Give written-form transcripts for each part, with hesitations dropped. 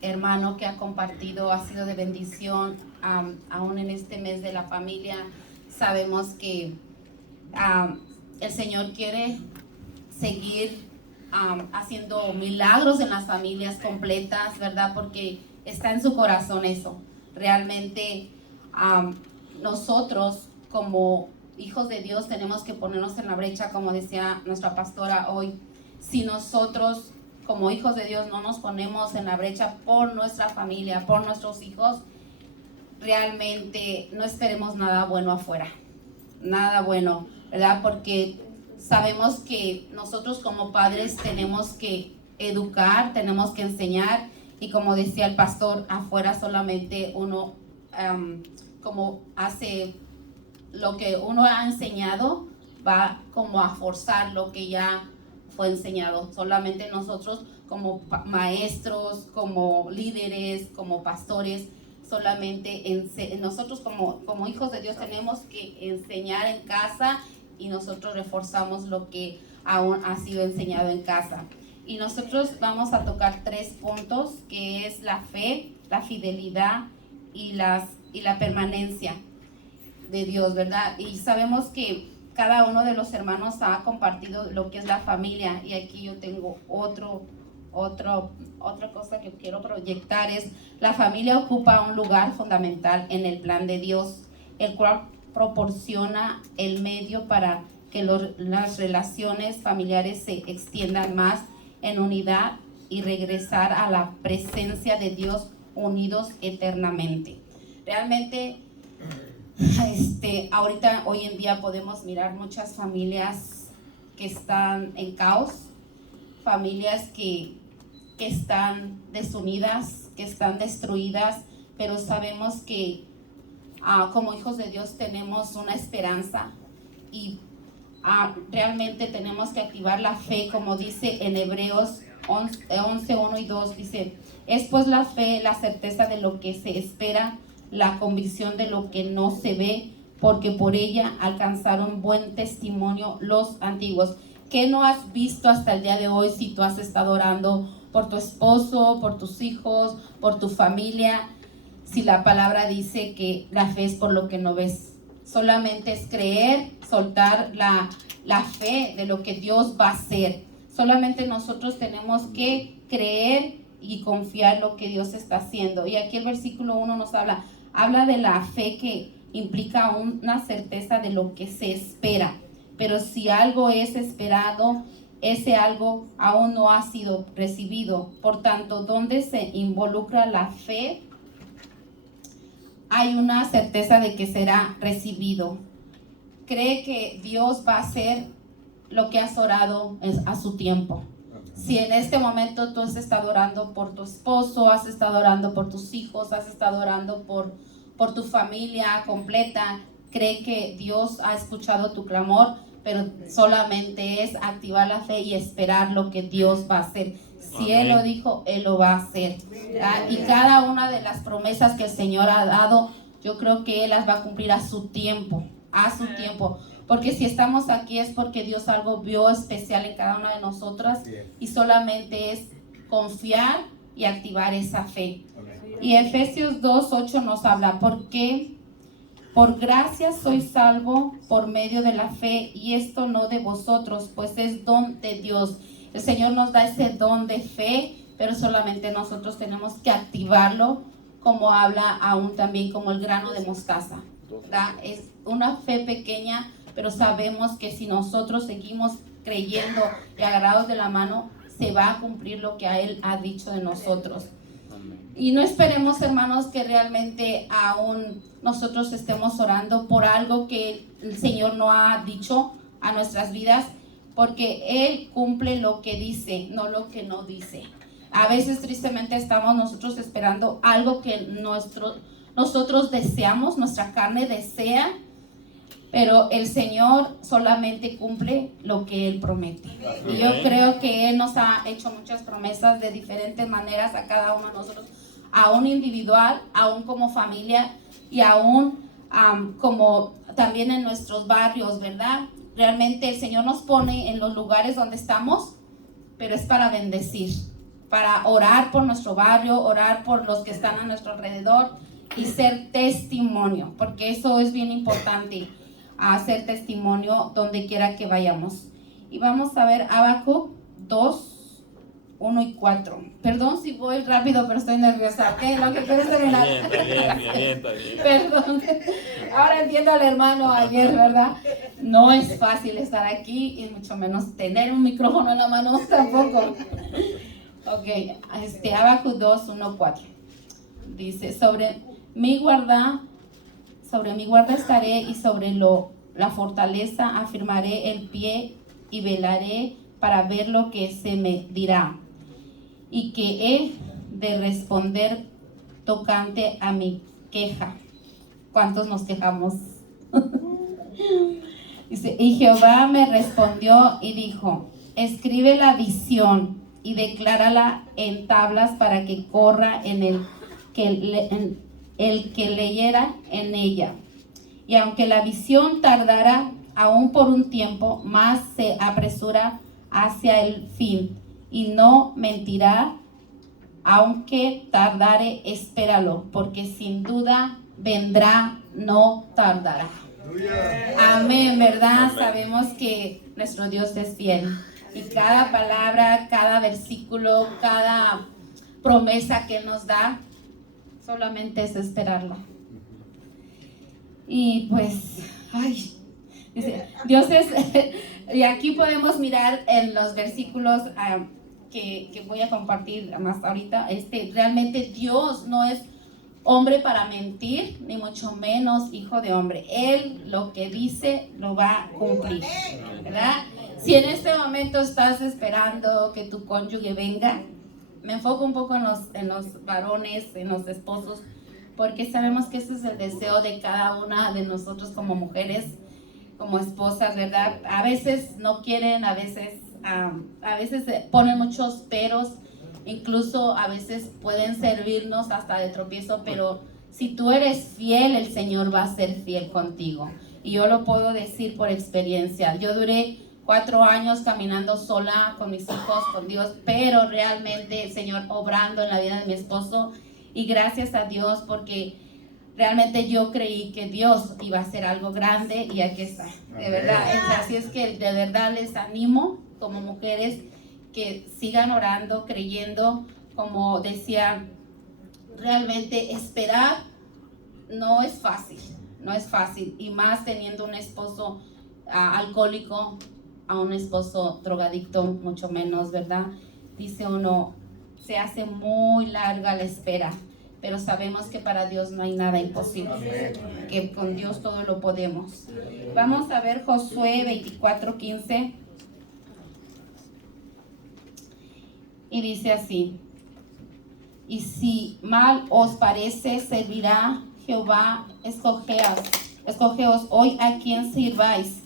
hermano que ha compartido, ha sido de bendición, aún en este mes de la familia. Sabemos que el Señor quiere seguir haciendo milagros en las familias completas, ¿verdad? Porque está en su corazón eso. Realmente nosotros como hijos de Dios tenemos que ponernos en la brecha, como decía nuestra pastora hoy. Si nosotros como hijos de Dios no nos ponemos en la brecha por nuestra familia, por nuestros hijos, realmente no esperemos nada bueno afuera, nada bueno, ¿verdad? Porque sabemos que nosotros como padres tenemos que educar, tenemos que enseñar, y como decía el pastor, afuera solamente uno como hace lo que uno ha enseñado, va como a forzar lo que ya fue enseñado. Solamente nosotros como maestros, como líderes, como pastores, solamente nosotros como hijos de Dios tenemos que enseñar en casa, y nosotros reforzamos lo que aún ha sido enseñado en casa. Y nosotros vamos a tocar 3 puntos, que es la fe, la fidelidad y la permanencia de Dios, ¿verdad? Y sabemos que cada uno de los hermanos ha compartido lo que es la familia, y aquí yo tengo otra cosa que quiero proyectar. Es: la familia ocupa un lugar fundamental en el plan de Dios, el cual proporciona el medio para que las relaciones familiares se extiendan más en unidad y regresar a la presencia de Dios unidos eternamente. Realmente ahorita, hoy en día, podemos mirar muchas familias que están en caos, familias que están desunidas, que están destruidas, pero sabemos que como hijos de Dios tenemos una esperanza, y realmente tenemos que activar la fe, como dice en Hebreos 11, 1 y 2, dice: es pues la fe, la certeza de lo que se espera, la convicción de lo que no se ve, porque por ella alcanzaron buen testimonio los antiguos. ¿Qué no has visto hasta el día de hoy si tú has estado orando por tu esposo, por tus hijos, por tu familia? Si la palabra dice que la fe es por lo que no ves, solamente es creer, soltar la fe de lo que Dios va a hacer. Solamente nosotros tenemos que creer y confiar en lo que Dios está haciendo. Y aquí el versículo 1 nos habla de la fe, que implica una certeza de lo que se espera. Pero si algo es esperado, ese algo aún no ha sido recibido. Por tanto, donde se involucra la fe, hay una certeza de que será recibido. Cree que Dios va a hacer lo que has orado a su tiempo. Si en este momento tú has estado orando por tu esposo, has estado orando por tus hijos, has estado orando por tu familia completa, cree que Dios ha escuchado tu clamor, pero solamente es activar la fe y esperar lo que Dios va a hacer. Si Él lo dijo, Él lo va a hacer. Y cada una de las promesas que el Señor ha dado, yo creo que Él las va a cumplir a su tiempo, porque si estamos aquí es porque Dios algo vio especial en cada una de nosotras, y solamente es confiar y activar esa fe. Y Efesios 2:8 nos habla: porque por gracia sois salvo por medio de la fe, y esto no de vosotros, pues es don de Dios. El Señor nos da ese don de fe, pero solamente nosotros tenemos que activarlo, como habla aún también como el grano de mostaza, ¿verdad? Es una fe pequeña, pero sabemos que si nosotros seguimos creyendo y agarrados de la mano, se va a cumplir lo que a Él ha dicho de nosotros. Y no esperemos, hermanos, que realmente aún nosotros estemos orando por algo que el Señor no ha dicho a nuestras vidas, porque Él cumple lo que dice, no lo que no dice. A veces tristemente estamos nosotros esperando algo que nosotros deseamos, nuestra carne desea, pero el Señor solamente cumple lo que Él promete. Y yo creo que Él nos ha hecho muchas promesas de diferentes maneras a cada uno de nosotros, aún individual, aún como familia, y aún como también en nuestros barrios, ¿verdad? Realmente el Señor nos pone en los lugares donde estamos, pero es para bendecir. para orar por nuestro barrio, orar por los que están a nuestro alrededor y ser testimonio, porque eso es bien importante, hacer testimonio donde quiera que vayamos. Y vamos a ver Habacuc 2, 1 y 4. Perdón si voy rápido, pero estoy nerviosa, ¿ok? Lo que quiero es terminar. Está bien. Perdón. Ahora entiendo al hermano ayer, ¿verdad? No es fácil estar aquí y mucho menos tener un micrófono en la mano tampoco. Ok, Habacuc 2, 1, 4. Dice, sobre mi guarda estaré y sobre la fortaleza afirmaré el pie y velaré para ver lo que se me dirá y que he de responder tocante a mi queja. ¿Cuántos nos quejamos? Dice, y Jehová me respondió y dijo, escribe la visión y declárala en tablas para que corra en el que leyera en ella. Y aunque la visión tardara aún por un tiempo, más se apresura hacia el fin y no mentirá. Aunque tardare, espéralo, porque sin duda vendrá, no tardará. Amén, ¿verdad? Amén. Sabemos que nuestro Dios es fiel y cada palabra, cada versículo, cada promesa que Él nos da, solamente es esperarla. Y pues, dice, Dios es, y aquí podemos mirar en los versículos que voy a compartir más ahorita, realmente Dios no es hombre para mentir, ni mucho menos hijo de hombre. Él lo que dice lo va a cumplir, ¿verdad? Si en este momento estás esperando que tu cónyuge venga, me enfoco un poco en los varones, en los esposos, porque sabemos que ese es el deseo de cada una de nosotros como mujeres, como esposas, ¿verdad? A veces no quieren, a veces ponen muchos peros, incluso a veces pueden servirnos hasta de tropiezo, pero si tú eres fiel, el Señor va a ser fiel contigo. Y yo lo puedo decir por experiencia. Yo duré 4 años caminando sola con mis hijos, con Dios, pero realmente el Señor obrando en la vida de mi esposo, y gracias a Dios porque realmente yo creí que Dios iba a hacer algo grande y aquí está, de verdad. Así es que de verdad les animo como mujeres que sigan orando, creyendo, como decía, realmente esperar no es fácil, y más teniendo un esposo alcohólico, a un esposo drogadicto, mucho menos, ¿verdad? Dice uno, se hace muy larga la espera, pero sabemos que para Dios no hay nada imposible, que con Dios todo lo podemos. Vamos a ver Josué 24:15. Y dice así, y si mal os parece, servirá Jehová, escogeos hoy a quien sirváis,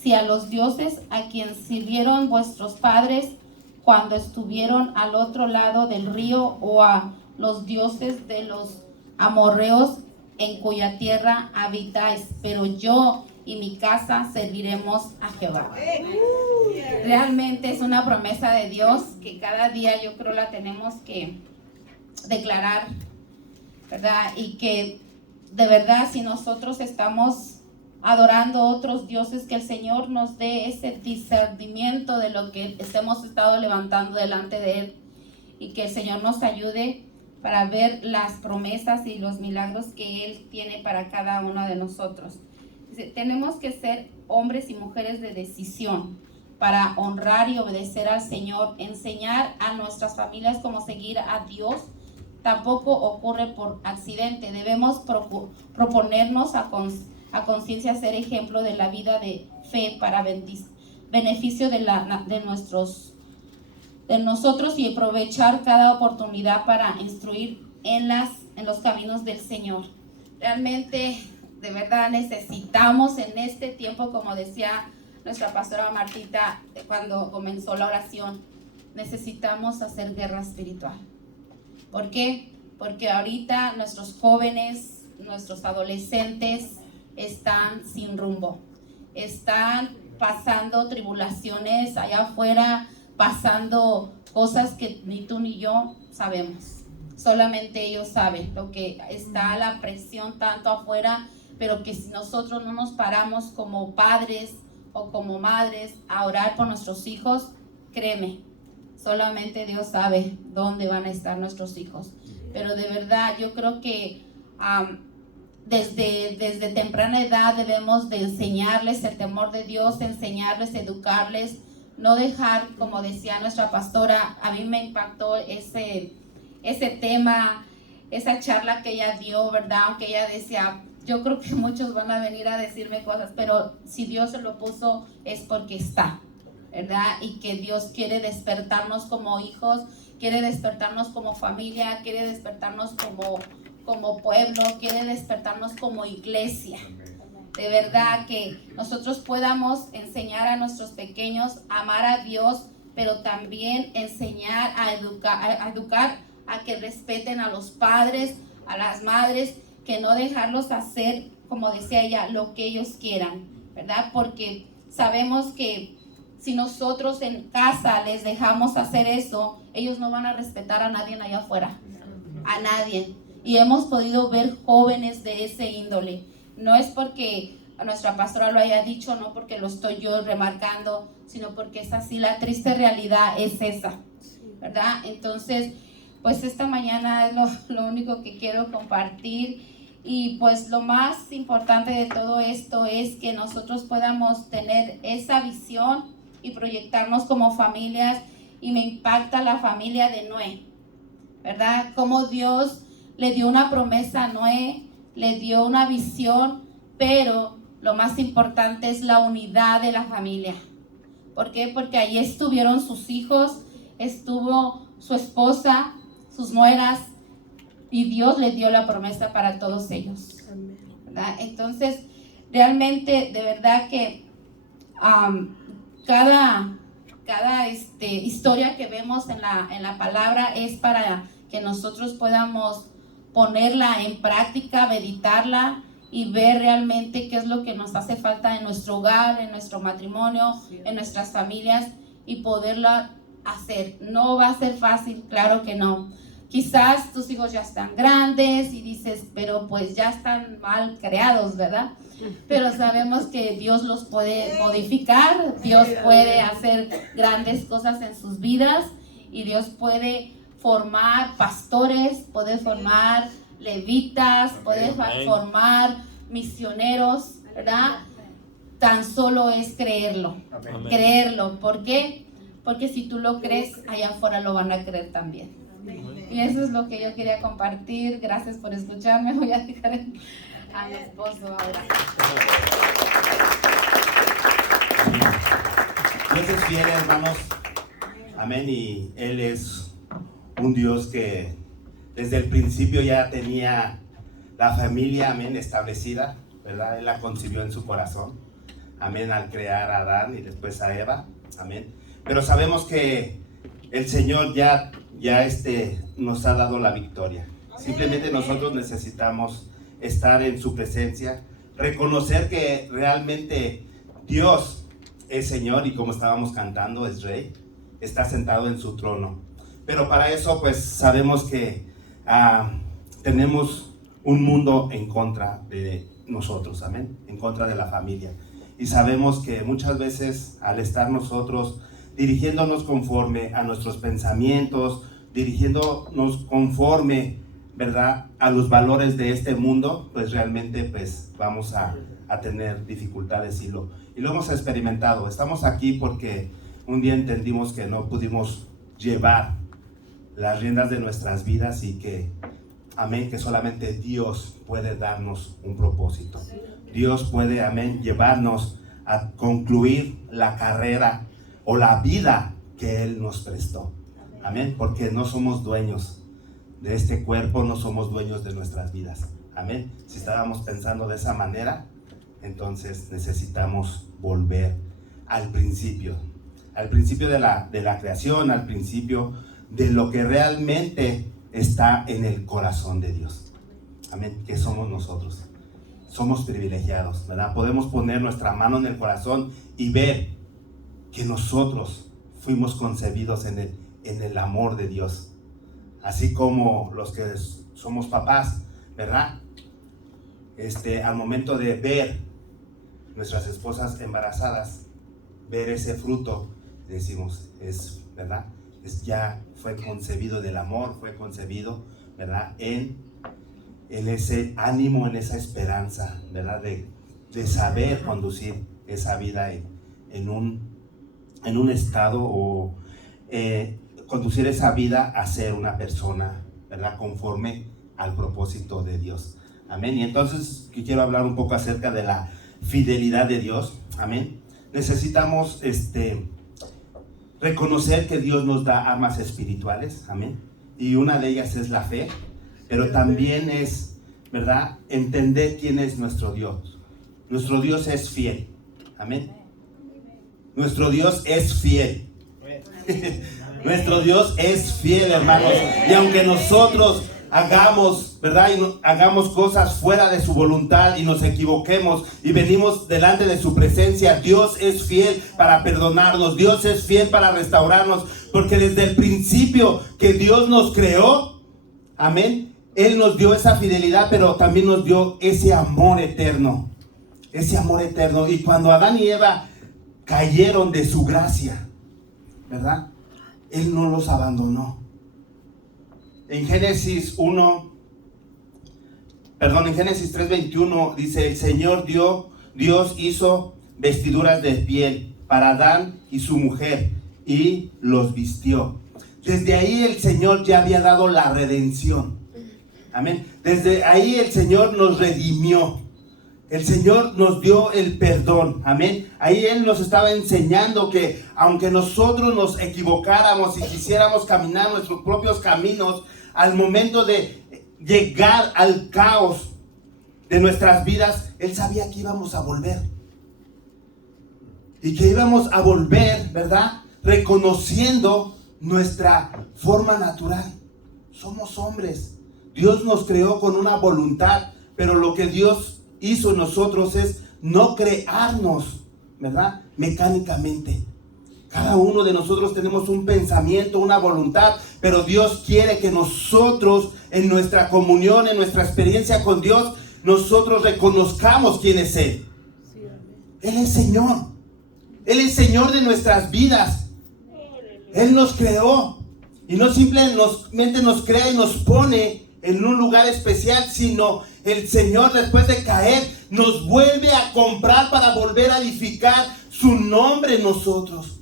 si a los dioses a quien sirvieron vuestros padres cuando estuvieron al otro lado del río, o a los dioses de los amorreos en cuya tierra habitáis, pero yo y mi casa serviremos a Jehová. Realmente es una promesa de Dios que cada día yo creo la tenemos que declarar, ¿verdad? Y que de verdad, si nosotros estamos adorando otros dioses, que el Señor nos dé ese discernimiento de lo que hemos estado levantando delante de Él, y que el Señor nos ayude para ver las promesas y los milagros que Él tiene para cada uno de nosotros. Tenemos que ser hombres y mujeres de decisión para honrar y obedecer al Señor, enseñar a nuestras familias cómo seguir a Dios. Tampoco ocurre por accidente. Debemos proponernos a conciencia ser ejemplo de la vida de fe para beneficio de nosotros, y aprovechar cada oportunidad para instruir en los caminos del Señor. Realmente, de verdad, necesitamos en este tiempo, como decía nuestra pastora Martita cuando comenzó la oración, necesitamos hacer guerra espiritual. ¿Por qué? Porque ahorita nuestros jóvenes, nuestros adolescentes están sin rumbo, están pasando tribulaciones allá afuera, pasando cosas que ni tú ni yo sabemos. Solamente ellos saben lo que está, la presión tanto afuera, pero que si nosotros no nos paramos como padres o como madres a orar por nuestros hijos, créeme, solamente Dios sabe dónde van a estar nuestros hijos. Pero de verdad, yo creo que desde temprana edad debemos de enseñarles el temor de Dios, enseñarles, educarles, no dejar, como decía nuestra pastora, a mí me impactó ese tema, esa charla que ella dio, ¿verdad? Aunque ella decía, yo creo que muchos van a venir a decirme cosas, pero si Dios se lo puso es porque está, ¿verdad? Y que Dios quiere despertarnos como hijos, quiere despertarnos como familia, quiere despertarnos como pueblo, quiere despertarnos como iglesia. De verdad que nosotros podamos enseñar a nuestros pequeños a amar a Dios, pero también enseñar a educar a que respeten a los padres, a las madres, que no dejarlos hacer, como decía ella, lo que ellos quieran, ¿verdad? Porque sabemos que si nosotros en casa les dejamos hacer eso, ellos no van a respetar a nadie allá afuera, a nadie. Y hemos podido ver jóvenes de ese índole. No es porque nuestra pastora lo haya dicho, no porque lo estoy yo remarcando, sino porque es así, la triste realidad es esa, ¿verdad? Entonces, pues esta mañana es lo único que quiero compartir. Y pues lo más importante de todo esto es que nosotros podamos tener esa visión y proyectarnos como familias. Y me impacta la familia de Noé, ¿verdad? Cómo Dios le dio una promesa a Noé, le dio una visión, pero lo más importante es la unidad de la familia. ¿Por qué? Porque allí estuvieron sus hijos, estuvo su esposa, sus nueras, y Dios les dio la promesa para todos ellos, ¿verdad? Entonces, realmente, de verdad que cada historia que vemos en la palabra es para que nosotros podamos ponerla en práctica, meditarla y ver realmente qué es lo que nos hace falta en nuestro hogar, en nuestro matrimonio, en nuestras familias, y poderla hacer. No va a ser fácil, claro que no. Quizás tus hijos ya están grandes y dices, pero pues ya están mal creados, ¿verdad? Pero sabemos que Dios los puede modificar, Dios puede hacer grandes cosas en sus vidas, y Dios puede formar pastores, puede formar levitas, puede formar misioneros, ¿verdad? Tan solo es creerlo. Amén. Creerlo. ¿Por qué? Porque si tú lo crees, allá afuera lo van a creer también. Amén. Y eso es lo que yo quería compartir. Gracias por escucharme. Voy a dejar a mi esposo ahora. Dios es fiel, hermanos. Amén. Y Él es un Dios que desde el principio ya tenía la familia, amén, establecida, ¿verdad? Él la concibió en su corazón, amén, al crear a Adán y después a Eva, amén. Pero sabemos que el Señor ya nos ha dado la victoria. Simplemente nosotros necesitamos estar en su presencia, reconocer que realmente Dios es Señor, y como estábamos cantando, es Rey, está sentado en su trono. Pero para eso pues sabemos que tenemos un mundo en contra de nosotros, amén, en contra de la familia. Y sabemos que muchas veces al estar nosotros dirigiéndonos conforme a nuestros pensamientos, dirigiéndonos conforme, ¿verdad?, a los valores de este mundo, pues realmente pues vamos a tener dificultades, y lo hemos experimentado. Estamos aquí porque un día entendimos que no pudimos llevar las riendas de nuestras vidas, y que, amén, que solamente Dios puede darnos un propósito. Dios puede, amén, llevarnos a concluir la carrera o la vida que Él nos prestó. Amén, porque no somos dueños de este cuerpo, no somos dueños de nuestras vidas. Amén. Si estábamos pensando de esa manera, entonces necesitamos volver al principio de la creación, al principio de lo que realmente está en el corazón de Dios. Amén, que somos nosotros. Somos privilegiados, ¿verdad? Podemos poner nuestra mano en el corazón y ver que nosotros fuimos concebidos en el en el amor de Dios. Así como los que somos papás, ¿verdad? Al momento de ver nuestras esposas embarazadas, ver ese fruto, decimos, ¿verdad? Ya fue concebido del amor, fue concebido, ¿verdad? En ese ánimo, en esa esperanza, ¿verdad? De saber conducir esa vida en un estado o conducir esa vida a ser una persona, ¿verdad? Conforme al propósito de Dios. Amén. Y entonces quiero hablar un poco acerca de la fidelidad de Dios. Amén. Necesitamos reconocer que Dios nos da armas espirituales. Amén. Y una de ellas es la fe, pero también es, ¿verdad?, entender quién es nuestro Dios. Nuestro Dios es fiel. Amén. Nuestro Dios es fiel. Nuestro Dios es fiel, hermanos. Y aunque nosotros hagamos, ¿verdad?, hagamos cosas fuera de su voluntad y nos equivoquemos y venimos delante de su presencia, Dios es fiel para perdonarnos. Dios es fiel para restaurarnos, porque desde el principio que Dios nos creó, amén, Él nos dio esa fidelidad, pero también nos dio ese amor eterno. Ese amor eterno. Y cuando Adán y Eva cayeron de su gracia, ¿verdad?, Él no los abandonó. En Génesis 3:21 dice: el Señor Dios hizo vestiduras de piel para Adán y su mujer y los vistió. Desde ahí el Señor ya había dado la redención. Amén. Desde ahí el Señor nos redimió. El Señor nos dio el perdón. Amén. Ahí Él nos estaba enseñando que aunque nosotros nos equivocáramos y quisiéramos caminar nuestros propios caminos, al momento de llegar al caos de nuestras vidas, Él sabía que íbamos a volver. Y que íbamos a volver, ¿verdad?, reconociendo nuestra forma natural. Somos hombres. Dios nos creó con una voluntad, pero lo que Dios hizo en nosotros es no crearnos, ¿verdad?, mecánicamente. Cada uno de nosotros tenemos un pensamiento, una voluntad, pero Dios quiere que nosotros, en nuestra comunión, en nuestra experiencia con Dios, nosotros reconozcamos quién es Él. Él es Señor. Él es Señor de nuestras vidas. Él nos creó. Y no simplemente nos crea y nos pone en un lugar especial, sino el Señor, después de caer, nos vuelve a comprar para volver a edificar su nombre en nosotros.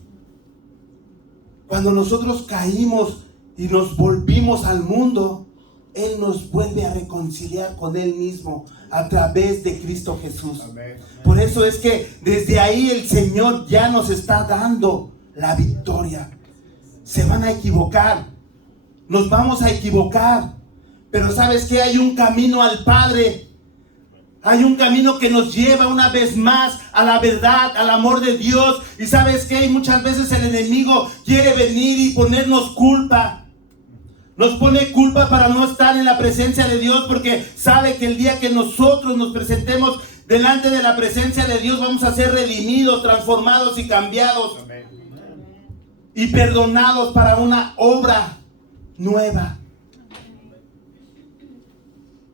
Cuando nosotros caímos y nos volvimos al mundo, Él nos vuelve a reconciliar con Él mismo a través de Cristo Jesús. Amén. Por eso es que desde ahí el Señor ya nos está dando la victoria. Se van a equivocar, nos vamos a equivocar, pero ¿sabes qué? Hay un camino al Padre. Hay un camino que nos lleva una vez más a la verdad, al amor de Dios. Y ¿sabes qué? Muchas veces el enemigo quiere venir y ponernos culpa. Nos pone culpa para no estar en la presencia de Dios, porque sabe que el día que nosotros nos presentemos delante de la presencia de Dios, vamos a ser redimidos, transformados y cambiados. Amén. Y perdonados para una obra nueva.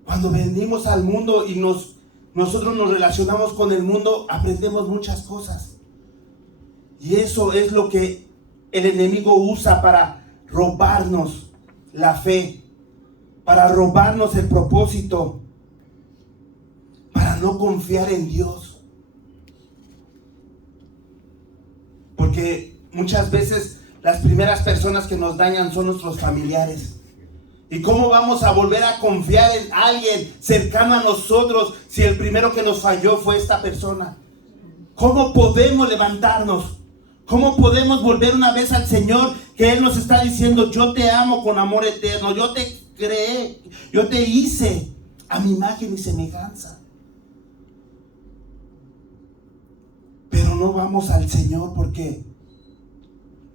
Cuando venimos al mundo y nosotros nos relacionamos con el mundo, aprendemos muchas cosas. Y eso es lo que el enemigo usa para robarnos la fe, para robarnos el propósito, para no confiar en Dios. Porque muchas veces las primeras personas que nos dañan son nuestros familiares. ¿Y cómo vamos a volver a confiar en alguien cercano a nosotros si el primero que nos falló fue esta persona? ¿Cómo podemos levantarnos? ¿Cómo podemos volver una vez al Señor, que Él nos está diciendo: yo te amo con amor eterno, yo te creé, yo te hice a mi imagen y semejanza? Pero no vamos al Señor porque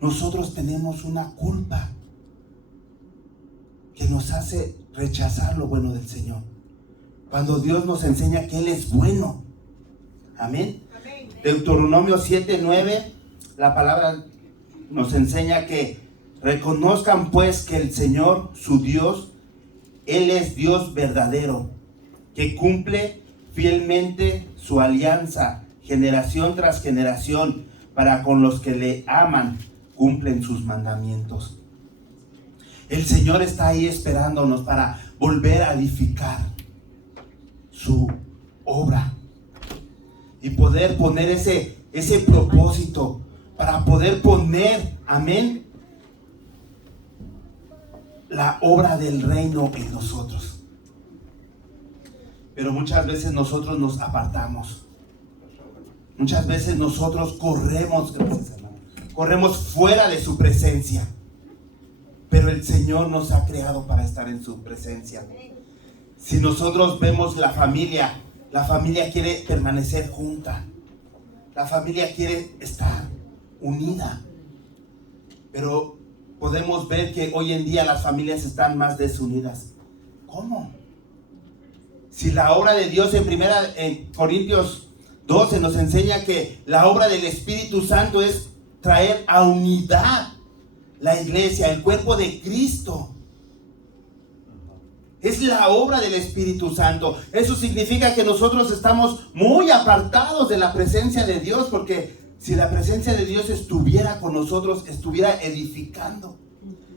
nosotros tenemos una culpa que nos hace rechazar lo bueno del Señor, cuando Dios nos enseña que Él es bueno. Amén. Deuteronomio 7:9, la palabra nos enseña que Reconozcan pues que el Señor, su Dios, Él es Dios verdadero, que cumple fielmente su alianza, generación tras generación, para con los que le aman, cumplen sus mandamientos. El Señor está ahí esperándonos para volver a edificar su obra y poder poner ese propósito, para poder poner, amén, la obra del reino en nosotros. Pero muchas veces nosotros nos apartamos. Muchas veces nosotros corremos fuera de su presencia. Pero el Señor nos ha creado para estar en su presencia. Si nosotros vemos la familia quiere permanecer junta. La familia quiere estar unida. Pero podemos ver que hoy en día las familias están más desunidas. ¿Cómo? Si la obra de Dios en Corintios 12 nos enseña que la obra del Espíritu Santo es traer a unidad la iglesia, el cuerpo de Cristo. Es la obra del Espíritu Santo. Eso significa que nosotros estamos muy apartados de la presencia de Dios, porque si la presencia de Dios estuviera con nosotros, estuviera edificando,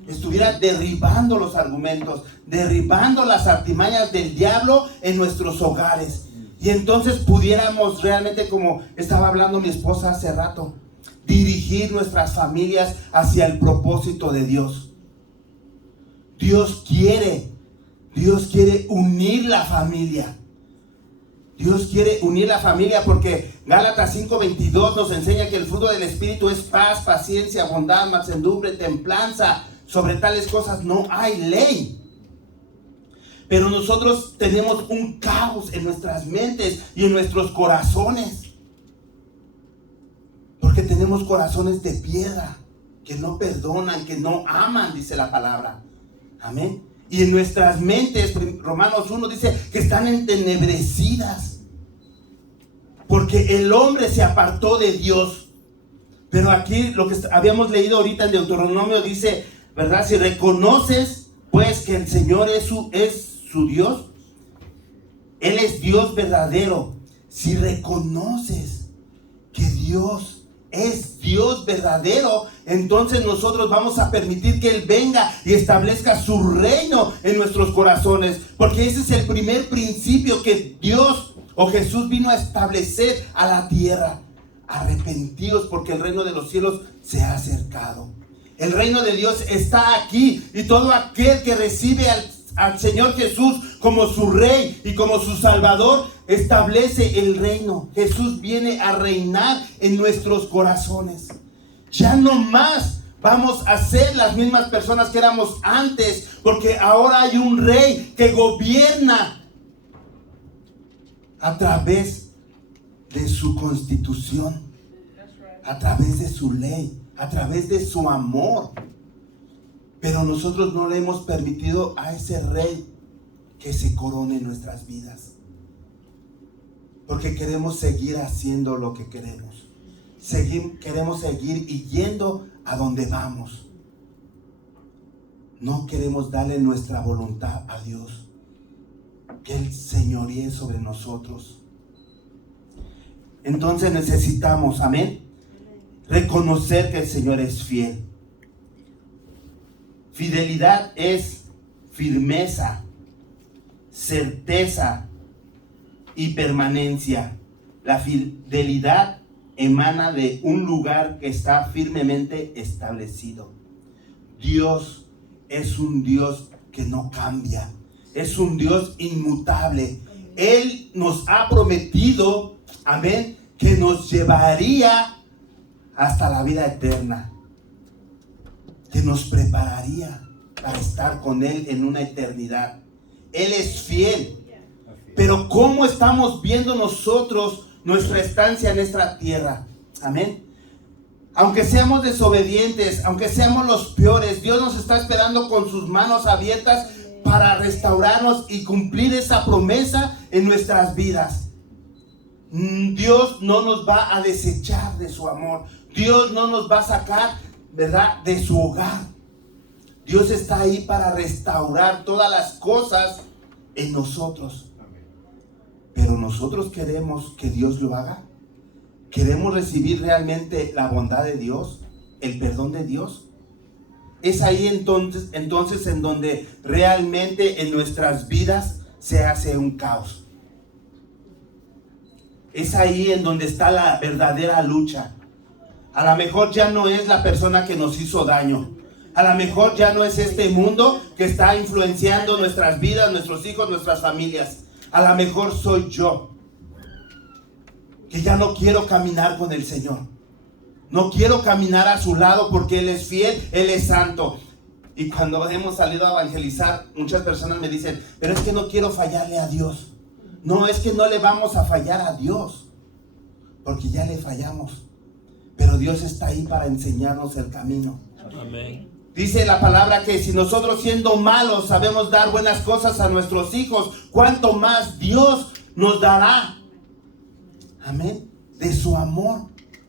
estuviera derribando los argumentos, derribando las artimañas del diablo en nuestros hogares. Y entonces pudiéramos realmente, como estaba hablando mi esposa hace rato, dirigir nuestras familias hacia el propósito de Dios. Dios quiere unir la familia. Dios quiere unir la familia, porque Gálatas 5:22 nos enseña que el fruto del Espíritu es paz, paciencia, bondad, mansedumbre, templanza. Sobre tales cosas no hay ley. Pero nosotros tenemos un caos en nuestras mentes y en nuestros corazones, porque tenemos corazones de piedra, que no perdonan, que no aman, dice la palabra. Amén. Y en nuestras mentes, Romanos 1 dice que están entenebrecidas, porque el hombre se apartó de Dios. Pero aquí lo que habíamos leído ahorita en Deuteronomio dice, ¿verdad? Si reconoces pues que el Señor es su Dios, Él es Dios verdadero. Si reconoces que Dios es Dios verdadero, entonces nosotros vamos a permitir que Él venga y establezca su reino en nuestros corazones, porque ese es el primer principio que Dios o Jesús vino a establecer a la tierra. Arrepentidos, porque el reino de los cielos se ha acercado. El reino de Dios está aquí, y todo aquel que recibe al Señor Jesús como su Rey y como su Salvador, establece el reino. Jesús viene a reinar en nuestros corazones. Ya no más vamos a ser las mismas personas que éramos antes, porque ahora hay un Rey que gobierna a través de su constitución, a través de su ley, a través de su amor. Pero nosotros no le hemos permitido a ese Rey que se corone en nuestras vidas, porque queremos seguir haciendo lo que queremos. Queremos seguir yendo a donde vamos. No queremos darle nuestra voluntad a Dios, que Él señoree sobre nosotros. Entonces necesitamos, amén, reconocer que el Señor es fiel. Fidelidad es firmeza, certeza y permanencia. La fidelidad emana de un lugar que está firmemente establecido. Dios es un Dios que no cambia, es un Dios inmutable. Él nos ha prometido, amén, que nos llevaría hasta la vida eterna, que nos prepararía para estar con Él en una eternidad. Él es fiel. Pero ¿cómo estamos viendo nosotros nuestra estancia en esta tierra? Amén. Aunque seamos desobedientes, aunque seamos los peores, Dios nos está esperando con sus manos abiertas para restaurarnos y cumplir esa promesa en nuestras vidas. Dios no nos va a desechar de su amor. Dios no nos va a sacar, ¿verdad?, de su hogar. Dios está ahí para restaurar todas las cosas en nosotros. Pero nosotros queremos que Dios lo haga. ¿Queremos recibir realmente la bondad de Dios? ¿El perdón de Dios? Es ahí entonces en donde realmente en nuestras vidas se hace un caos. Es ahí en donde está la verdadera lucha. A lo mejor ya no es la persona que nos hizo daño. A lo mejor ya no es este mundo que está influenciando nuestras vidas, nuestros hijos, nuestras familias. A lo mejor soy yo, que ya no quiero caminar con el Señor. No quiero caminar a su lado porque Él es fiel, Él es santo. Y cuando hemos salido a evangelizar, muchas personas me dicen, pero es que no quiero fallarle a Dios. No, es que no le vamos a fallar a Dios, porque ya le fallamos. Pero Dios está ahí para enseñarnos el camino. Amén. Dice la palabra que si nosotros siendo malos sabemos dar buenas cosas a nuestros hijos, ¿cuánto más Dios nos dará? Amén. De su amor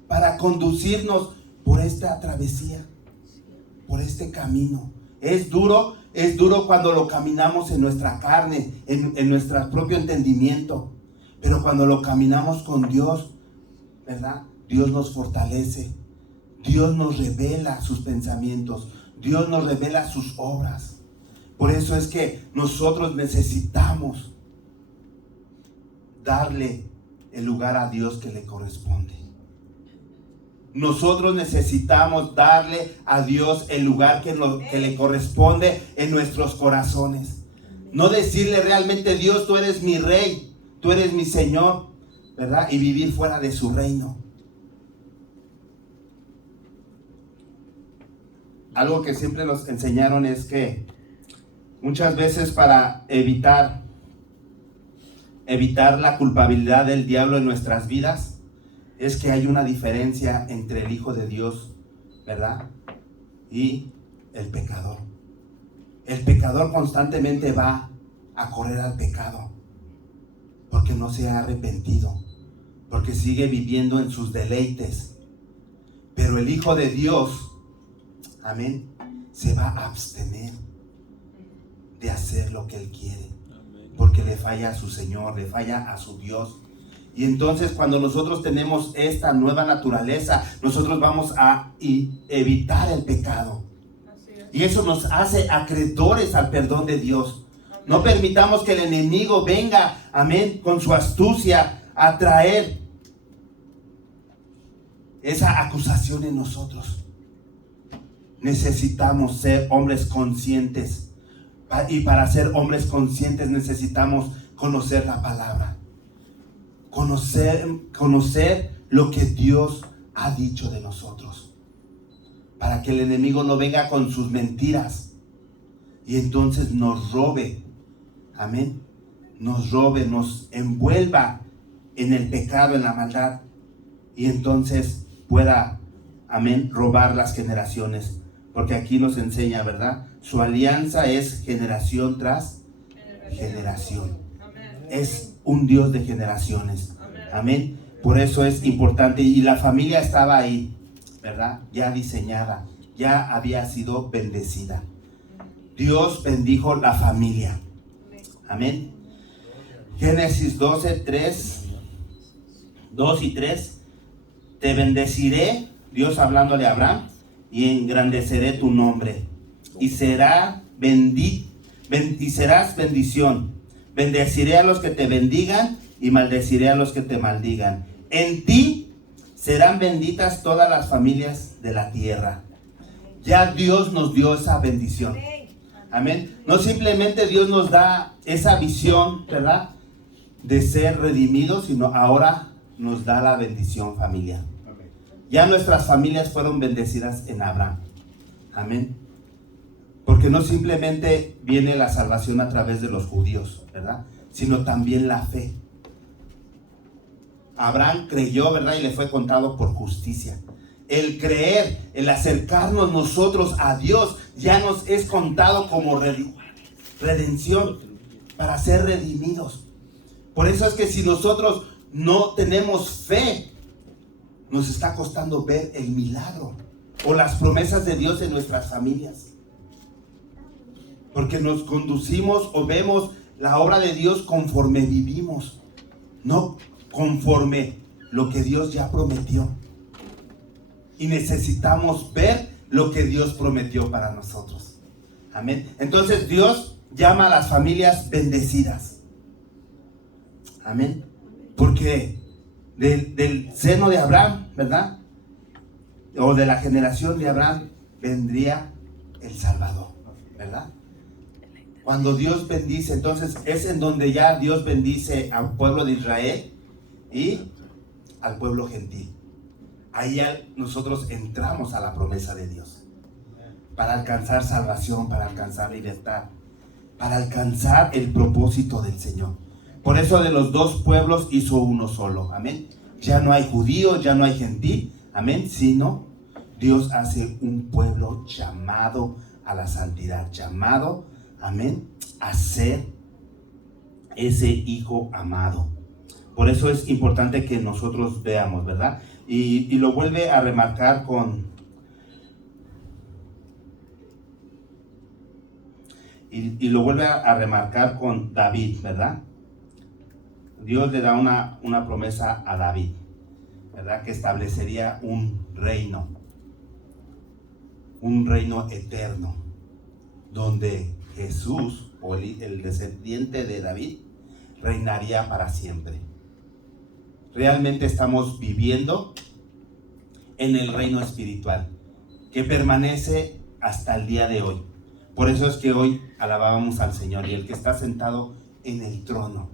para conducirnos por esta travesía, por este camino. Es duro cuando lo caminamos en nuestra carne, en nuestro propio entendimiento. Pero cuando lo caminamos con Dios, ¿verdad? Dios nos fortalece. Dios nos revela sus pensamientos. Dios nos revela sus obras. Por eso es que nosotros necesitamos darle el lugar a Dios que le corresponde. Nosotros necesitamos darle a Dios el lugar que le corresponde en nuestros corazones. No decirle realmente, Dios, tú eres mi rey, tú eres mi Señor, ¿verdad? Y vivir fuera de su reino. Algo que siempre nos enseñaron es que muchas veces para evitar la culpabilidad del diablo en nuestras vidas, es que hay una diferencia entre el Hijo de Dios, ¿verdad? Y el pecador. El pecador constantemente va a correr al pecado porque no se ha arrepentido, porque sigue viviendo en sus deleites. Pero el Hijo de Dios, amén, se va a abstener de hacer lo que Él quiere, porque le falla a su Señor, le falla a su Dios. Y entonces cuando nosotros tenemos esta nueva naturaleza, nosotros vamos a evitar el pecado. Y eso nos hace acreedores al perdón de Dios. No permitamos que el enemigo venga, amén, con su astucia a traer esa acusación en nosotros. Necesitamos ser hombres conscientes. Y para ser hombres conscientes necesitamos conocer la palabra. Conocer lo que Dios ha dicho de nosotros. Para que el enemigo no venga con sus mentiras. Y entonces nos robe. Amén. Nos robe, nos envuelva en el pecado, en la maldad. Y entonces pueda, amén, robar las generaciones. Porque aquí nos enseña, ¿verdad? Su alianza es generación tras generación. Es un Dios de generaciones. Amén. Por eso es importante. Y la familia estaba ahí, ¿verdad? Ya diseñada, ya había sido bendecida. Dios bendijo la familia. Amén. Génesis 12, 2 y 3. Te bendeciré, Dios hablándole a Abraham, y engrandeceré tu nombre. Y serás bendición. Bendeciré a los que te bendigan y maldeciré a los que te maldigan. En ti serán benditas todas las familias de la tierra. Ya Dios nos dio esa bendición. Amén. No simplemente Dios nos da esa visión, ¿verdad?, de ser redimidos, sino ahora nos da la bendición familiar. Ya nuestras familias fueron bendecidas en Abraham. Amén. Porque no simplemente viene la salvación a través de los judíos, ¿verdad?, sino también la fe. Abraham creyó, ¿verdad?, y le fue contado por justicia. El creer, el acercarnos nosotros a Dios, ya nos es contado como redención, para ser redimidos. Por eso es que si nosotros no tenemos fe, nos está costando ver el milagro o las promesas de Dios en nuestras familias. Porque nos conducimos o vemos la obra de Dios conforme vivimos, no conforme lo que Dios ya prometió. Y necesitamos ver lo que Dios prometió para nosotros. Amén. Entonces Dios llama a las familias bendecidas. Amén. Porque del seno de Abraham, ¿verdad? O de la generación de Abraham vendría el Salvador, ¿verdad? Cuando Dios bendice, entonces es en donde ya Dios bendice al pueblo de Israel y al pueblo gentil. Ahí ya nosotros entramos a la promesa de Dios para alcanzar salvación, para alcanzar libertad, para alcanzar el propósito del Señor. Por eso de los dos pueblos hizo uno solo, amén. Ya no hay judío, ya no hay gentil, amén, sino Dios hace un pueblo llamado a la santidad, llamado, amén, a ser ese hijo amado. Por eso es importante que nosotros veamos, ¿verdad? Y lo vuelve a remarcar con... Y lo vuelve a remarcar con David, ¿verdad? Dios le da una promesa a David, ¿verdad? Que establecería un reino eterno, donde Jesús, o el descendiente de David, reinaría para siempre. Realmente estamos viviendo en el reino espiritual, que permanece hasta el día de hoy. Por eso es que hoy alabábamos al Señor, y el que está sentado en el trono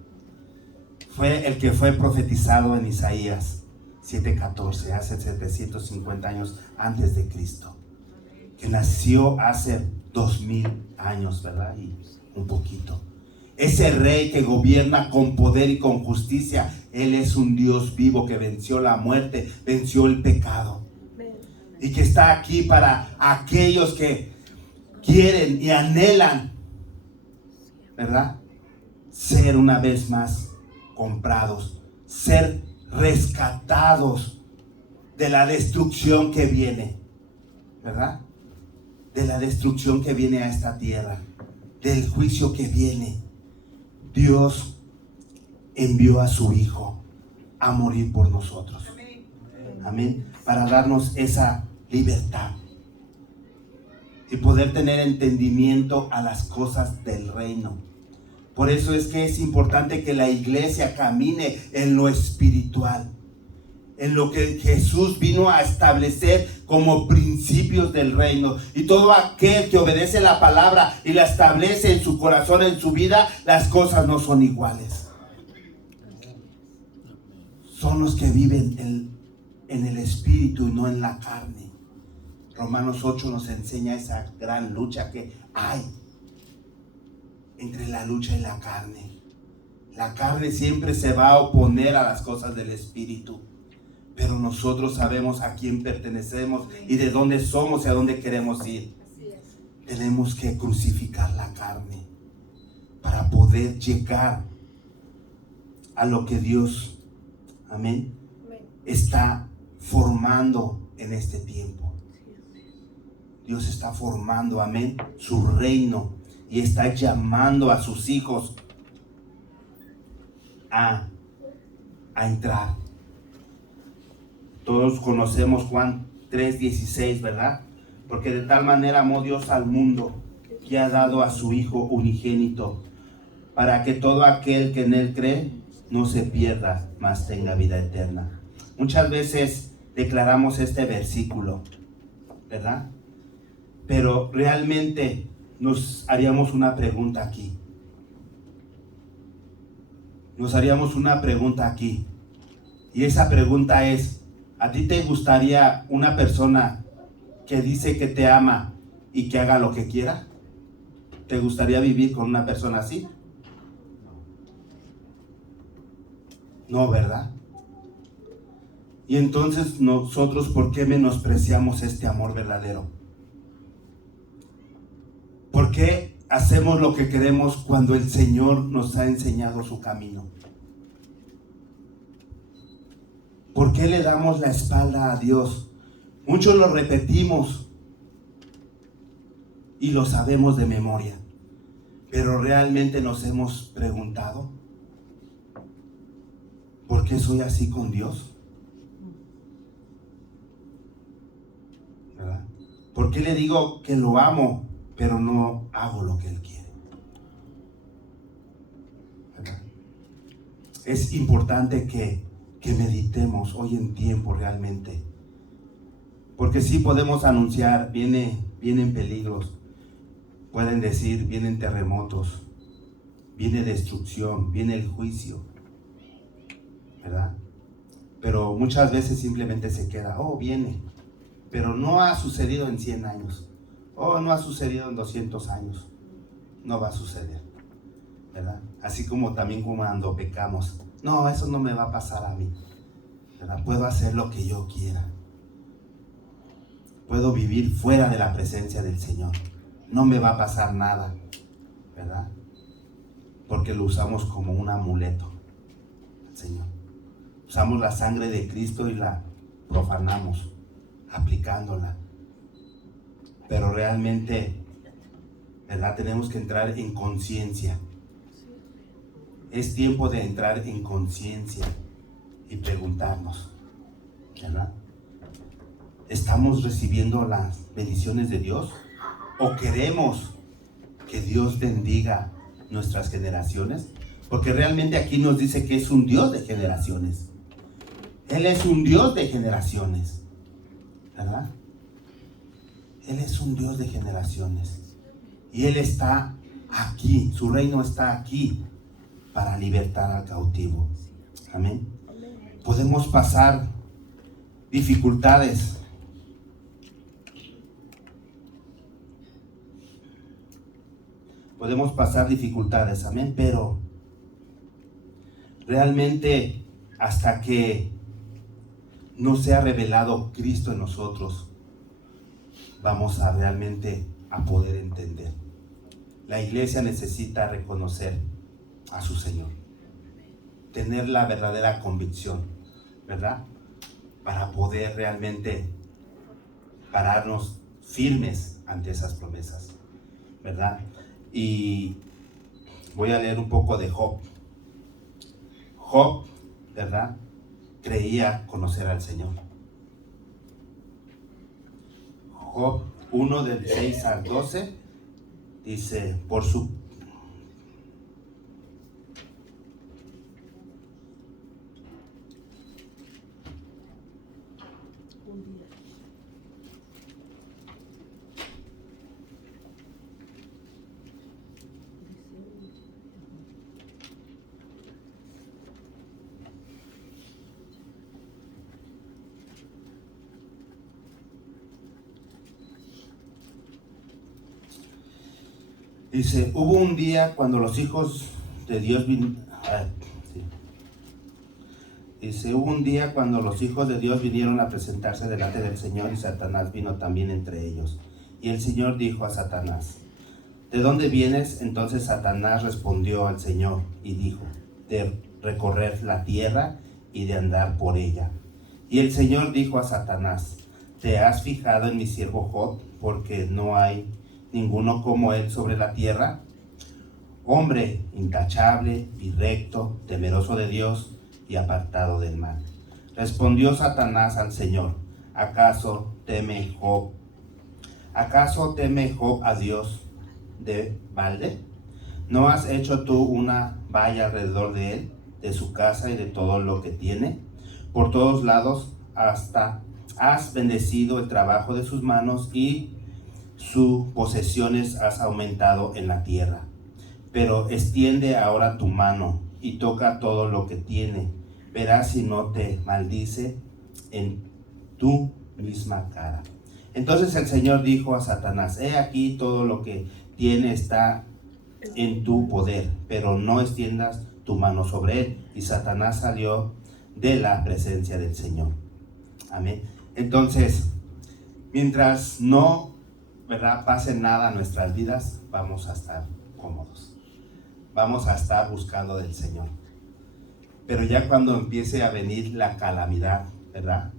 fue el que fue profetizado en Isaías 7:14, hace 750 años antes de Cristo, que nació hace 2000 años, ¿verdad? Y un poquito. Ese rey que gobierna con poder y con justicia, Él es un Dios vivo que venció la muerte, venció el pecado, y que está aquí para aquellos que quieren y anhelan, ¿verdad? Ser una vez más comprados, ser rescatados de la destrucción que viene, ¿verdad? De la destrucción que viene a esta tierra, del juicio que viene. Dios envió a su Hijo a morir por nosotros. Amén. Para darnos esa libertad y poder tener entendimiento a las cosas del reino. Por eso es que es importante que la iglesia camine en lo espiritual, en lo que Jesús vino a establecer como principios del reino. Y todo aquel que obedece la palabra y la establece en su corazón, en su vida, las cosas no son iguales. Son los que viven en el espíritu y no en la carne. Romanos 8 nos enseña esa gran lucha que hay entre la lucha y la carne. La carne siempre se va a oponer a las cosas del espíritu, pero nosotros sabemos a quién pertenecemos y de dónde somos y a dónde queremos ir. Tenemos que crucificar la carne para poder llegar a lo que Dios, amén, está formando en este tiempo. Dios está formando, amén, su reino, y está llamando a sus hijos a entrar. Todos conocemos Juan 3:16, ¿verdad? Porque de tal manera amó Dios al mundo, que ha dado a su Hijo unigénito, para que todo aquel que en Él cree no se pierda, mas tenga vida eterna. Muchas veces declaramos este versículo, ¿verdad? Pero realmente nos haríamos una pregunta aquí. Y esa pregunta es: ¿a ti te gustaría una persona que dice que te ama y que haga lo que quiera? ¿Te gustaría vivir con una persona así? No, ¿verdad? Y entonces nosotros, ¿por qué menospreciamos este amor verdadero? ¿Por qué hacemos lo que queremos cuando el Señor nos ha enseñado su camino? ¿Por qué le damos la espalda a Dios? Muchos lo repetimos y lo sabemos de memoria, Pero realmente nos hemos preguntado, ¿por qué soy así con Dios? ¿Verdad? ¿Por qué le digo que lo amo, pero no hago lo que Él quiere? ¿Verdad? Es importante que meditemos hoy en tiempo realmente. Porque sí podemos anunciar, vienen peligros, pueden decir, vienen terremotos, viene destrucción, viene el juicio, ¿verdad? Pero muchas veces simplemente se queda, viene, pero no ha sucedido en 100 años, no ha sucedido en 200 años, no va a suceder, ¿verdad? Así como también cuando pecamos, no, eso no me va a pasar a mí, ¿verdad? Puedo hacer lo que yo quiera. Puedo vivir fuera de la presencia del Señor. No me va a pasar nada, ¿verdad? Porque lo usamos como un amuleto, el Señor. Usamos la sangre de Cristo y la profanamos, aplicándola. Pero realmente, ¿verdad? Tenemos que entrar en conciencia. Es tiempo de entrar en conciencia y preguntarnos, ¿verdad? ¿Estamos recibiendo las bendiciones de Dios? ¿O queremos que Dios bendiga nuestras generaciones? Porque realmente aquí nos dice que es un Dios de generaciones. Él es un Dios de generaciones, ¿verdad? Él es un Dios de generaciones. Y Él está aquí, su reino está aquí para libertar al cautivo. Amén. Podemos pasar dificultades. Podemos pasar dificultades, amén, pero realmente hasta que no sea revelado Cristo en nosotros, vamos a realmente a poder entender. La iglesia necesita reconocer a su Señor, tener la verdadera convicción, ¿verdad? Para poder realmente pararnos firmes ante esas promesas, ¿verdad? Y voy a leer un poco de Job. Job, ¿verdad? Creía conocer al Señor. Job 1 del 6 al 12 dice, Dice, hubo un día cuando los hijos de Dios vinieron a presentarse delante del Señor y Satanás vino también entre ellos. Y el Señor dijo a Satanás, ¿de dónde vienes? Entonces Satanás respondió al Señor y dijo, de recorrer la tierra y de andar por ella. Y el Señor dijo a Satanás, ¿te has fijado en mi siervo Job? Porque no hay ninguno como él sobre la tierra, hombre intachable y recto, temeroso de Dios y apartado del mal. Respondió Satanás al Señor, ¿acaso teme Job a Dios de balde? ¿No has hecho tú una valla alrededor de él, de su casa y de todo lo que tiene? Por todos lados hasta has bendecido el trabajo de sus manos y sus posesiones has aumentado en la tierra. Pero extiende ahora tu mano y toca todo lo que tiene. Verás si no te maldice en tu misma cara. Entonces el Señor dijo a Satanás, he aquí todo lo que tiene está en tu poder, pero no extiendas tu mano sobre él. Y Satanás salió de la presencia del Señor. Amén. Entonces, mientras no, ¿verdad?, pase nada a nuestras vidas, vamos a estar cómodos. Vamos a estar buscando del Señor. Pero ya cuando empiece a venir la calamidad, ¿verdad?,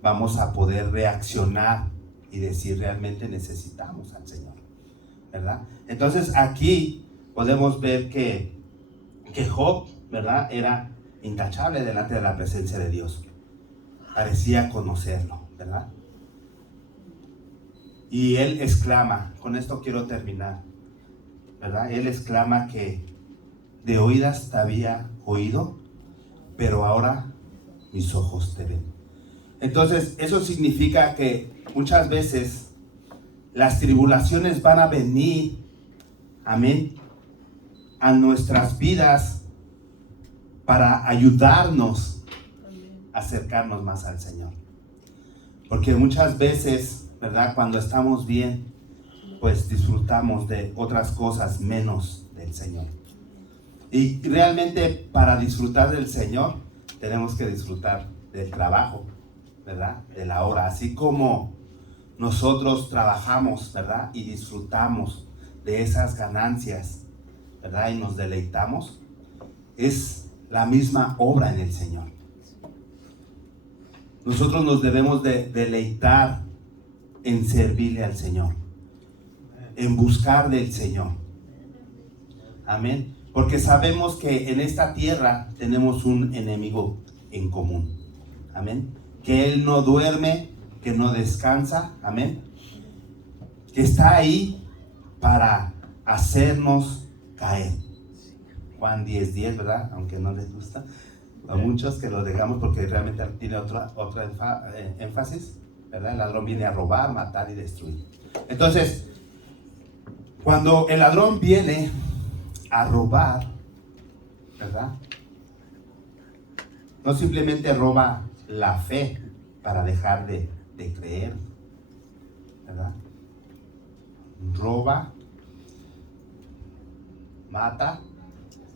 vamos a poder reaccionar y decir realmente necesitamos al Señor, ¿verdad? Entonces aquí podemos ver que Job, ¿verdad?, era intachable delante de la presencia de Dios. Parecía conocerlo, ¿verdad? Y él exclama, con esto quiero terminar, ¿verdad? Él exclama que de oídas te había oído, pero ahora mis ojos te ven. Entonces, eso significa que muchas veces las tribulaciones van a venir, amén, a nuestras vidas para ayudarnos a acercarnos más al Señor. Porque muchas veces, ¿verdad?, cuando estamos bien, pues disfrutamos de otras cosas menos del Señor. Y realmente para disfrutar del Señor, tenemos que disfrutar del trabajo, ¿verdad?, de la hora. Así como nosotros trabajamos, ¿verdad?, y disfrutamos de esas ganancias, ¿verdad?, y nos deleitamos, es la misma obra en el Señor. Nosotros nos debemos de deleitar en servirle al Señor, en buscar del Señor. Amén. Porque sabemos que en esta tierra tenemos un enemigo en común. Amén. Que Él no duerme, que no descansa. Amén. Que está ahí para hacernos caer. Juan 10:10, ¿verdad? Aunque no les gusta a muchos, que lo dejamos porque realmente tiene otra énfasis, ¿verdad? El ladrón viene a robar, matar y destruir. Entonces, cuando el ladrón viene a robar, ¿verdad?, no simplemente roba la fe para dejar de creer, ¿verdad? Roba, mata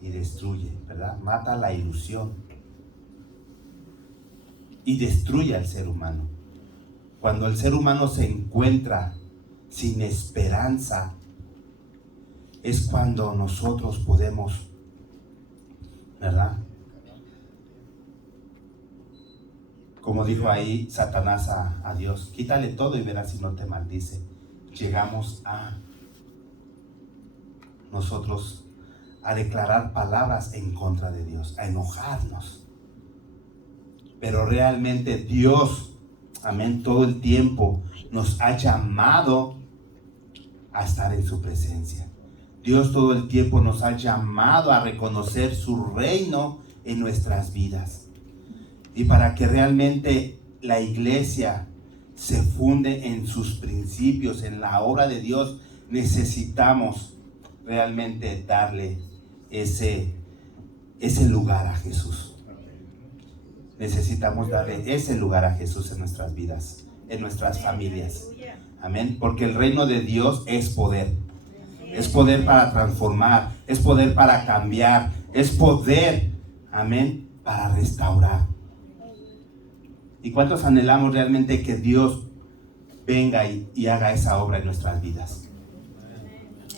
y destruye, ¿verdad? Mata la ilusión y destruye al ser humano. Cuando el ser humano se encuentra sin esperanza, es cuando nosotros podemos, ¿verdad?, como dijo ahí Satanás a Dios, quítale todo y verás si no te maldice. Llegamos a nosotros a declarar palabras en contra de Dios, a enojarnos. Pero realmente Dios, amén, todo el tiempo nos ha llamado a estar en su presencia. Dios todo el tiempo nos ha llamado a reconocer su reino en nuestras vidas. Y para que realmente la iglesia se funde en sus principios, en la obra de Dios, necesitamos realmente darle ese lugar a Jesús. Necesitamos darle ese lugar a Jesús en nuestras vidas, en nuestras familias. Amén. Porque el reino de Dios es poder. Es poder para transformar, es poder para cambiar, es poder, amén, para restaurar. ¿Y cuántos anhelamos realmente que Dios venga y haga esa obra en nuestras vidas?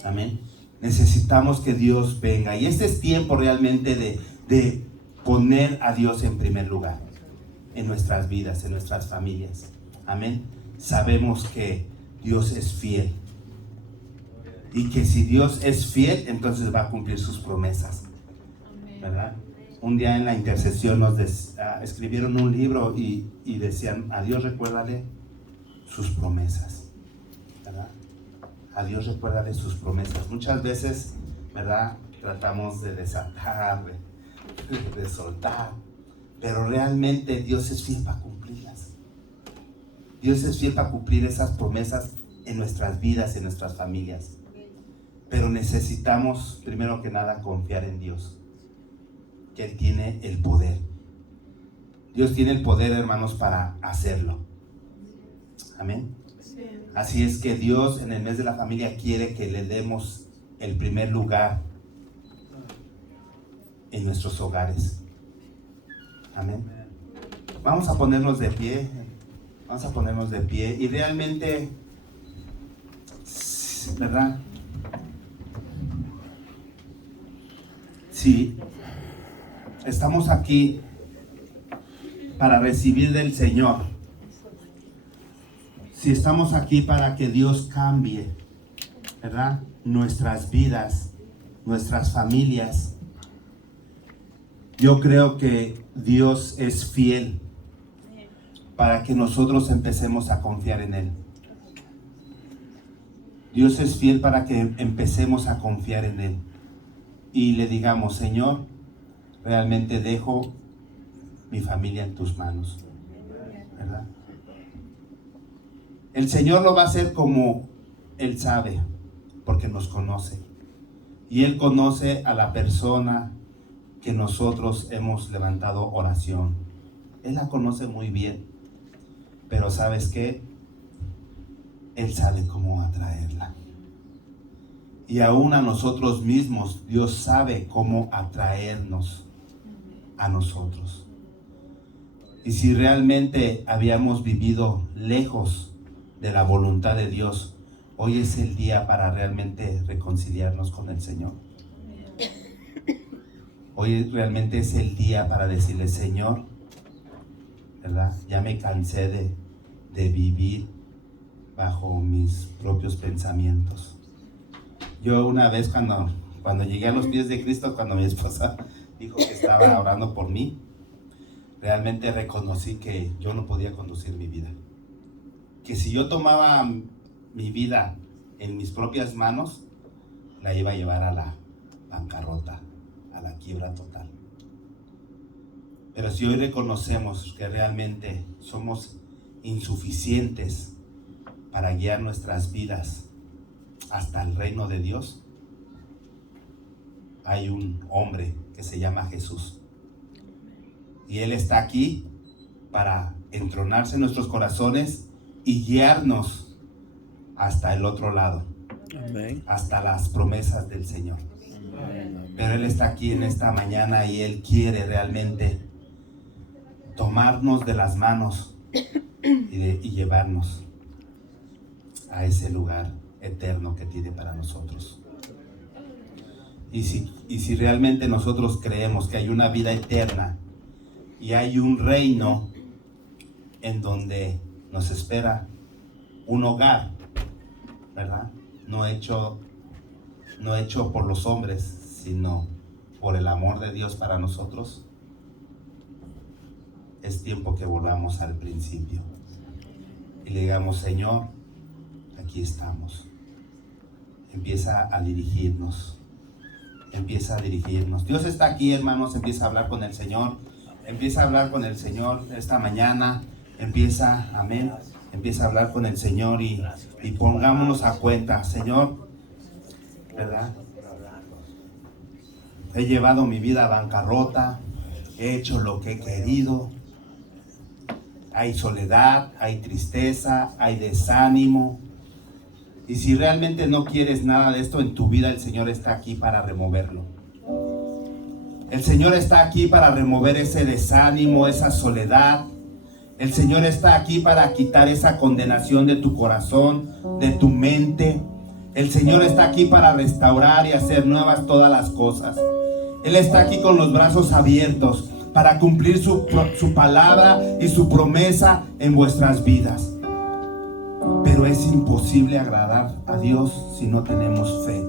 Amén. Necesitamos que Dios venga. Y este es tiempo realmente de poner a Dios en primer lugar en nuestras vidas, en nuestras familias. Amén. Sabemos que Dios es fiel. Y que si Dios es fiel, entonces va a cumplir sus promesas. ¿Verdad? Un día en la intercesión nos escribieron un libro y decían, a Dios recuérdale sus promesas, ¿verdad? A Dios recuérdale sus promesas. Muchas veces, ¿verdad?, tratamos de desatar, de soltar, pero realmente Dios es fiel para cumplirlas. Dios es fiel para cumplir esas promesas en nuestras vidas, en nuestras familias. Pero necesitamos, primero que nada, confiar en Dios. Que Él tiene el poder. Dios tiene el poder, hermanos, para hacerlo. Amén. Así es que Dios en el mes de la familia quiere que le demos el primer lugar en nuestros hogares. Amén. Vamos a ponernos de pie. Vamos a ponernos de pie. Y realmente, ¿verdad? Sí. Estamos aquí para recibir del Señor. Si estamos aquí para que Dios cambie, ¿verdad?, nuestras vidas, nuestras familias, yo creo que Dios es fiel para que nosotros empecemos a confiar en Él. Dios es fiel para que empecemos a confiar en Él y le digamos: Señor, realmente dejo mi familia en tus manos, ¿verdad? El Señor lo va a hacer como Él sabe, porque nos conoce. Y Él conoce a la persona que nosotros hemos levantado oración. Él la conoce muy bien. Pero ¿sabes qué? Él sabe cómo atraerla. Y aún a nosotros mismos, Dios sabe cómo atraernos a nosotros. Y si realmente habíamos vivido lejos de la voluntad de Dios, hoy es el día para realmente reconciliarnos con el Señor. Hoy realmente es el día para decirle: Señor, ¿verdad? Ya me cansé de vivir bajo mis propios pensamientos. Yo una vez cuando llegué a los pies de Cristo, cuando mi esposa dijo que estaba orando por mí, realmente reconocí que yo no podía conducir mi vida. Que si yo tomaba mi vida en mis propias manos, la iba a llevar a la bancarrota, a la quiebra total. Pero si hoy reconocemos que realmente somos insuficientes para guiar nuestras vidas hasta el reino de Dios, hay un hombre que se llama Jesús. Y Él está aquí para entronarse en nuestros corazones y guiarnos hasta el otro lado. Amén. Hasta las promesas del Señor. Amén. Pero Él está aquí en esta mañana y Él quiere realmente tomarnos de las manos y llevarnos a ese lugar eterno que tiene para nosotros. Y si realmente nosotros creemos que hay una vida eterna y hay un reino en donde nos espera un hogar, ¿verdad? No hecho por los hombres, sino por el amor de Dios para nosotros, es tiempo que volvamos al principio y le digamos: Señor, aquí estamos. Empieza a dirigirnos. Dios está aquí, hermanos. Empieza a hablar con el Señor. Empieza a hablar con el Señor esta mañana. Empieza a hablar con el Señor y pongámonos a cuenta. Señor, ¿verdad? He llevado mi vida a bancarrota. He hecho lo que he querido. Hay soledad, hay tristeza, hay desánimo. Y si realmente no quieres nada de esto en tu vida, el Señor está aquí para removerlo. El Señor está aquí para remover ese desánimo, esa soledad. El Señor está aquí para quitar esa condenación de tu corazón, de tu mente. El Señor está aquí para restaurar y hacer nuevas todas las cosas. Él está aquí con los brazos abiertos para cumplir su palabra y su promesa en vuestras vidas. Pero es imposible agradar a Dios si no tenemos fe.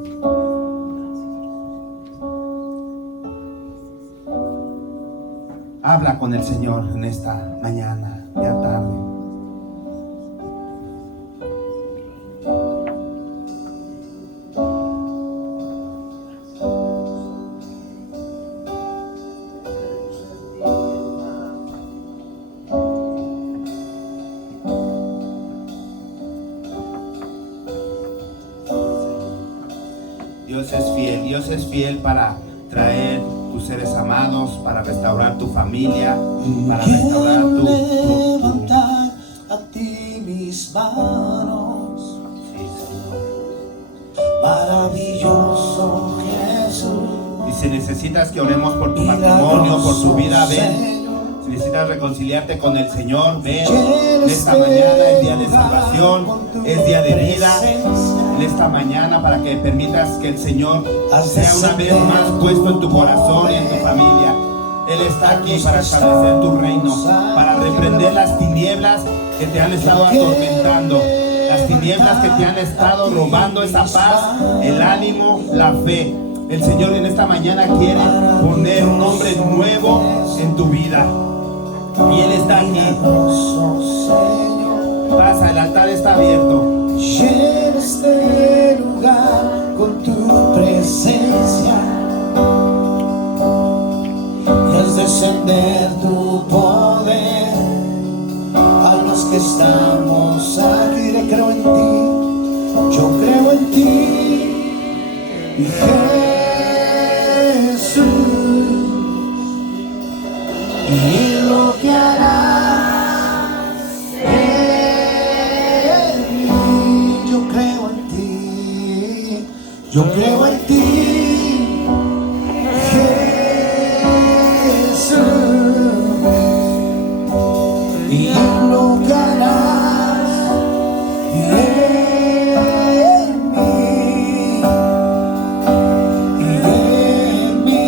Habla con el Señor en esta mañana, ya tarde. Dios es fiel para traer tus seres amados, para restaurar tu familia, para restaurar tu levantar a ti mis manos. Sí, Señor. Maravilloso Jesús. Y si necesitas que oremos por tu matrimonio, por tu vida, ven. Si necesitas reconciliarte con el Señor, ven. Esta mañana es día de salvación, es día de vida. Esta mañana, para que permitas que el Señor sea una vez más puesto en tu corazón y en tu familia. Él está aquí para establecer tu reino, para reprender las tinieblas que te han estado atormentando, las tinieblas que te han estado robando esa paz, el ánimo, la fe. El Señor en esta mañana quiere poner un nombre nuevo en tu vida. Y Él está aquí. Pasa, el altar está abierto. Llena este lugar con tu presencia y haz descender tu poder a los que estamos aquí. Dile, creo en ti, yo creo en ti, Jesús, y lo que harás en mí. Yo creo en ti, yo creo en ti, Jesús, y lo que harás en mí,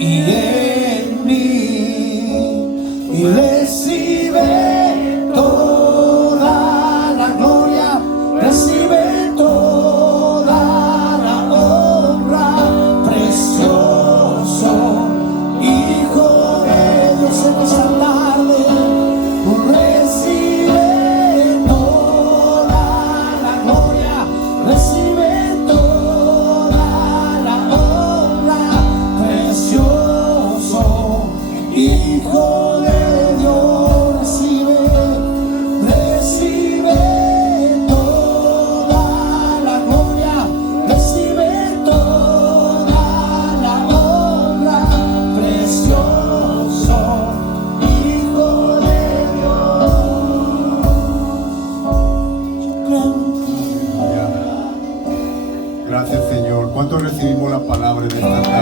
y en mí, y recibe toda la gloria, recibe toda la honra, precioso Hijo de Dios. En esta tarde recibe toda la gloria, recibe toda la honra, precioso Hijo de Dios. Recibe toda la gloria, recibe toda la honra, precioso Hijo de Dios. Gracias, Señor. ¿Cuánto recibimos la palabra en esta tarde?